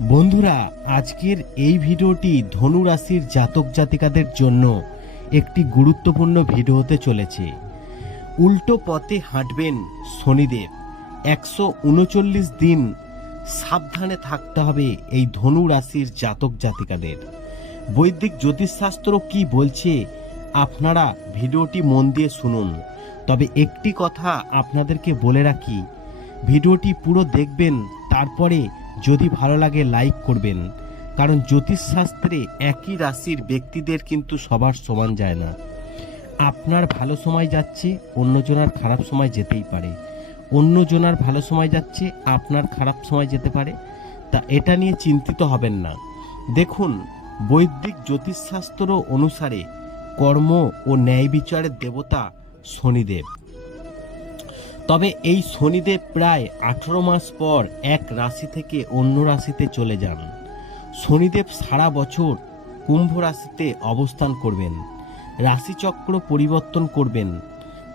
বন্ধুরা, আজকের এই ভিডিওটি ধনু রাশির জাতক জাতিকাদের জন্য একটি গুরুত্বপূর্ণ ভিডিও হতে চলেছে। উল্টো পথে হাঁটবেন শনিদেব। একশো উনচল্লিশ দিন সাবধানে থাকতে হবে এই ধনু রাশির জাতক জাতিকাদের। বৈদিক জ্যোতিষশাস্ত্র কি বলছে, আপনারা ভিডিওটি মন দিয়ে শুনুন। তবে একটি কথা আপনাদেরকে বলে রাখি, ভিডিওটি পুরো দেখবেন, তারপরে যদি ভালো লাগে লাইক করবেন, কারণ জ্যোতিষশাস্ত্রে একই রাশির ব্যক্তিদের কিন্তু সবার সমান যায় না। আপনার ভালো সময় যাচ্ছে, অন্যজনার খারাপ সময় যেতেই পারে। অন্যজনার ভালো সময় যাচ্ছে, আপনার খারাপ সময় যেতে পারে। তা এটা নিয়ে চিন্তিত হবেন না। দেখুন, বৈদিক জ্যোতিষশাস্ত্র অনুসারে কর্ম ও ন্যায় বিচারের দেবতা শনিদেব। তবে এই শনিদেব প্রায় আঠেরো মাস পর এক রাশি থেকে অন্য রাশিতে চলে যান। শনিদেব সারা বছর কুম্ভ রাশিতে অবস্থান করবেন, রাশিচক্র পরিবর্তন করবেন।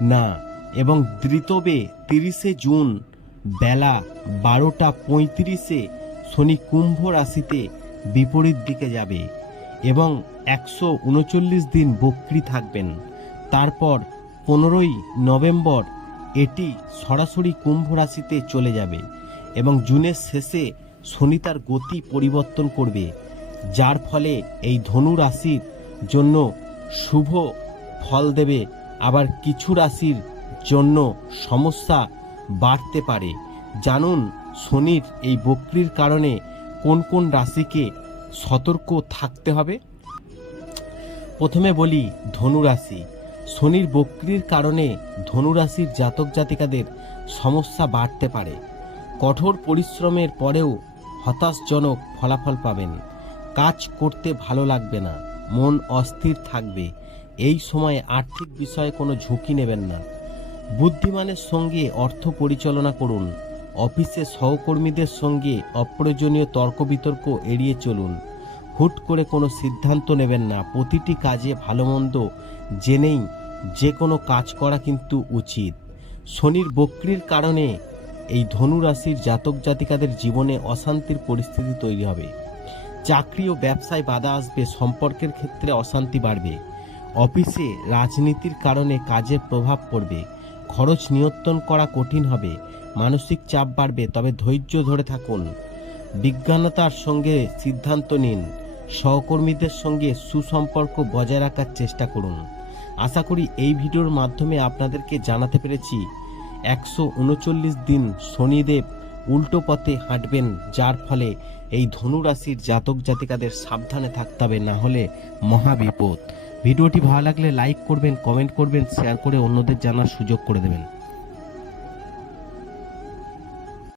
না, এবং দ্রিতবে তিরিশে জুন বেলা বারোটা পঁয়ত্রিশে শনি কুম্ভ রাশিতে বিপরীত দিকে যাবে এবং একশো উনচল্লিশ দিন বক্রি থাকবেন। তারপর পনেরোই নভেম্বর এটি সরাসরি কুম্ভ রাশিতে চলে যাবে এবং জুনের শেষে শনি তার গতি পরিবর্তন করবে, যার ফলে এই ধনু রাশির জন্য শুভ ফল দেবে। আবার কিছু রাশির জন্য সমস্যা বাড়তে পারে। জানুন, শনির এই বক্রির কারণে কোন কোন রাশিকে সতর্ক থাকতে হবে? প্রথমে বলি ধনু রাশি। শনির বক্রির কারণে ধনুরাশির জাতক জাতিকাদের সমস্যা বাড়তে পারে। কঠোর পরিশ্রমের পরেও হতাশজনক ফলাফল পাবেন। কাজ করতে ভালো লাগবে না, মন অস্থির থাকবে। এই সময়ে আর্থিক বিষয়ে কোনো ঝুঁকি নেবেন না। বুদ্ধিমানের সঙ্গে অর্থ পরিচালনা করুন। অফিসে সহকর্মীদের সঙ্গে অপ্রয়োজনীয় তর্ক বিতর্ক এড়িয়ে চলুন। হুট করে কোনো সিদ্ধান্ত নেবেন না। প্রতিটি কাজে ভালো মন্দ জেনেই যে কোনো কাজ করা কিন্তু উচিত। শনির বক্রির কারণে এই ধনু রাশির জাতক জাতিকাদের জীবনে অশান্তির পরিস্থিতি তৈরি হবে। চাকরি ও ব্যবসায় বাধা আসবে, সম্পর্কের ক্ষেত্রে অশান্তি বাড়বে। অফিসে রাজনীতির কারণে কাজের প্রভাব পড়বে। খরচ নিয়ন্ত্রণ করা কঠিন হবে, মানসিক চাপ বাড়বে, তবে ধৈর্য ধরে থাকুন। বিজ্ঞানতার সঙ্গে সিদ্ধান্ত নিন, সহকর্মীদের সঙ্গে সুসম্পর্ক বজায় রাখার চেষ্টা করুন। আশা করি এই ভিডিওর মাধ্যমে আপনাদেরকে জানাতে পেরেছি, একশো উনচল্লিশ দিন শনিদেব উল্টো পথে হাঁটবেন, যার ফলে এই ধনুরাশির জাতক জাতিকাদের সাবধানে থাকতে হবে, না হলে মহাবিপদ ভিডিওটি ভালো লাগলে লাইক করবেন, কমেন্ট করবেন, শেয়ার করে অন্যদের জানার সুযোগ করে দেবেন।